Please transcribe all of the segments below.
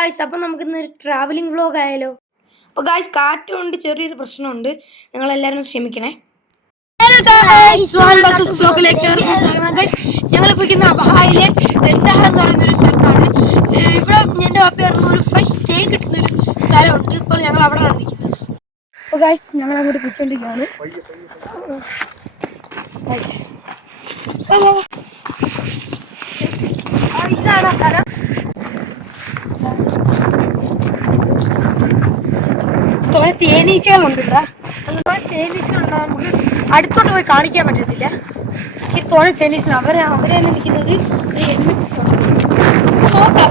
Guys അപ്പം നമുക്കിന്ന് travelling vlog ആയാലോ? അപ്പോൾ ഗായ്സ് കാറ്റുണ്ട് ചെറിയൊരു പ്രശ്നമുണ്ട്. നിങ്ങളെല്ലാവരും ക്ഷമിക്കണേ. ഞങ്ങളിപ്പോൾ ഇരിക്കുന്ന അബഹായിലെ ബന്ദാഹ എന്ന് പറയുന്ന ഒരു സ്ഥലത്താണ്. ഇവിടെ എന്റെ പപ്പ പറഞ്ഞ ഒരു ഫ്രഷ് തേ കിട്ടുന്ന ഒരു സ്ഥലമുണ്ട്. ഇപ്പോൾ ഞങ്ങൾ അവിടെ ഗായ്സ് ഞങ്ങൾ അങ്ങോട്ട് പോയിക്കൊണ്ടിരിക്കുകയാണ്. ഇതാണ് സ്ഥലം. നമുക്ക് അടുത്തോട്ട് പോയി കാണിക്കാൻ പറ്റത്തില്ല. ഈ തോണ തേനീച്ച അവരെ അവരെ തന്നെ നിൽക്കുന്നത് ഒരു. നോക്കാം.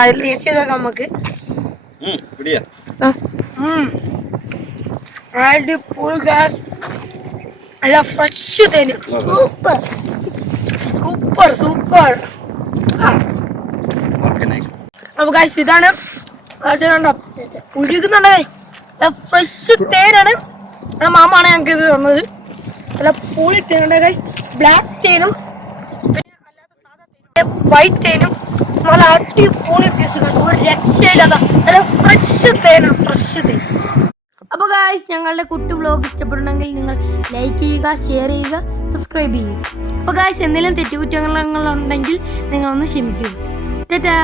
അതിൽ ടേസ്റ്റ് നോക്കാം നമുക്ക്. ഫ്രഷ് തേന്. Super super. സൂപ്പർ. അപ്പൊ ഇതാണ് ഒഴുകുന്നുണ്ട് ഫ്രഷ് തേനാണ്. മാമാണ് ഞങ്ങൾക്ക് ഇത് തന്നത്. നല്ല പൂളി തേനുണ്ട് ഗൈസ് ബ്ലാക്ക് തേനും പിന്നെ അല്ലാത്ത വൈറ്റ് തേനും നല്ല അടിപൊളി ഗൈസ് ഒരു രക്ഷയില്ലാത്ത നല്ല ഫ്രഷ് തേനാണ് ഫ്രഷ് തേൻ അപ്പോൾ ഗായ്സ് ഞങ്ങളുടെ കുട്ടി വ്ലോഗ് ഇഷ്ടപ്പെടണമെങ്കിൽ നിങ്ങൾ ലൈക്ക് ചെയ്യുക ഷെയർ ചെയ്യുക സബ്സ്ക്രൈബ് ചെയ്യുക. അപ്പോൾ ഗായ്സ് എന്തെങ്കിലും തെറ്റുകുറ്റങ്ങളുണ്ടെങ്കിൽ നിങ്ങളൊന്ന് ക്ഷമിക്കുക. ടാറ്റാ.